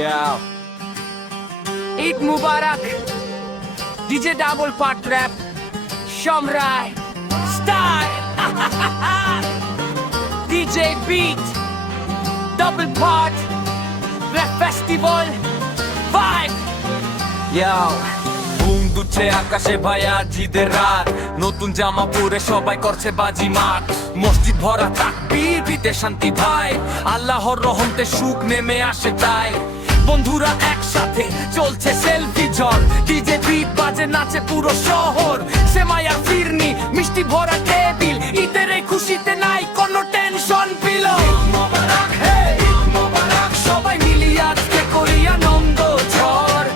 Yeah. Eid Mubarak. DJ Double Part Rap. Shamrai. Style. DJ Beat. Double Part. Rap Festival. Vibe. Yo. ঘুম দুচ্ছে আকাশে ভাইয়া জিদের রাত, নতুন জামা পরে সবাই করছে বাজি মাঠ, মসজিদ ভরা তাকবীর দিতে শান্তি ভাই, আল্লাহর রহমতে সুখ নেমে আসে তাই। বন্ধুরা একসাথে চলছে সেলফি ঝড়, ডিজে বিট বাজে নাচে পুরো শহর, সেমাই আর ফিরনি মিষ্টি ভরা টেবিল, ঈদের এই খুশিতে নাই কোনো টেনশন পিল। সবাই মিলিয়ে আজকে করি আনন্দ ঝড়,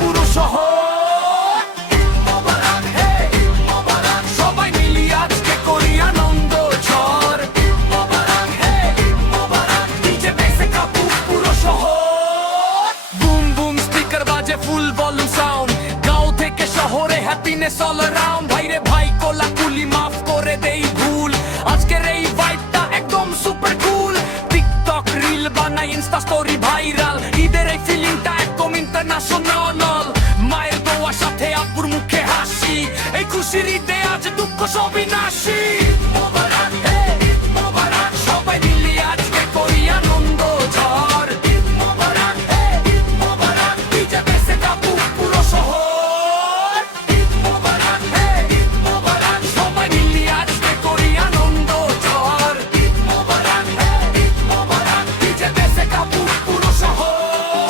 পুরো শহর সবাই মিলিয়ে আজকে করি আনন্দ ঝড়, ডিজে বেসে কাপু পুরো শহর, বুম বুম স্পিকার বাজে ফুল ভলিউম সাউন্ড, গাঁও থেকে শহরে হ্যাপিনেস অল অ্যারাউন্ড। ভাইরে ভাই কোলাকুলি মাফ করে দেই ভুল, আজকের এই ভাইবটা একদম সুপার কুল, টিকটক রিল বানাই ইনস্টা স্টোরি ভাইরাল, ঈদের এই ফিলিংটা একদম ইন্টারন্যাশনাল, মায়ের দোয়ার সাথে আপুর মুখে হাসি, এই খুশির ঈদে আজ দুঃখ সবই নাশি। সবাই মিলিয়ে আজকে করি আনন্দ ঝড়, ডিজে বেসে কাপু পুরো শহর, সবাই মিলিয়ে আজকে করি আনন্দ ঝড়, ডিজে বেসে কাপু পুরো শহর।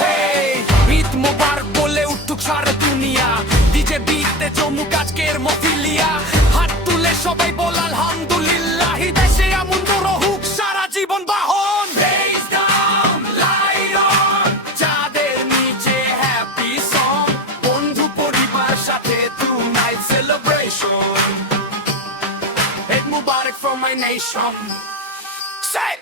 ঈদ মোবারক বলে উঠুক সারা দুনিয়া, ডিজে বিটে জমুক আজকের মফিলিয়া, হাত তুলে সবাই বল আলহামদুলিল্লাহ, দেশে আনন্দ রহুক সারা জীবন বাহন। Raise down, light on, চাঁদের নিচে হ্যাপি সং, বন্ধু পরিবার সাথে tonight celebration, Eid Mubarak from my nation. Say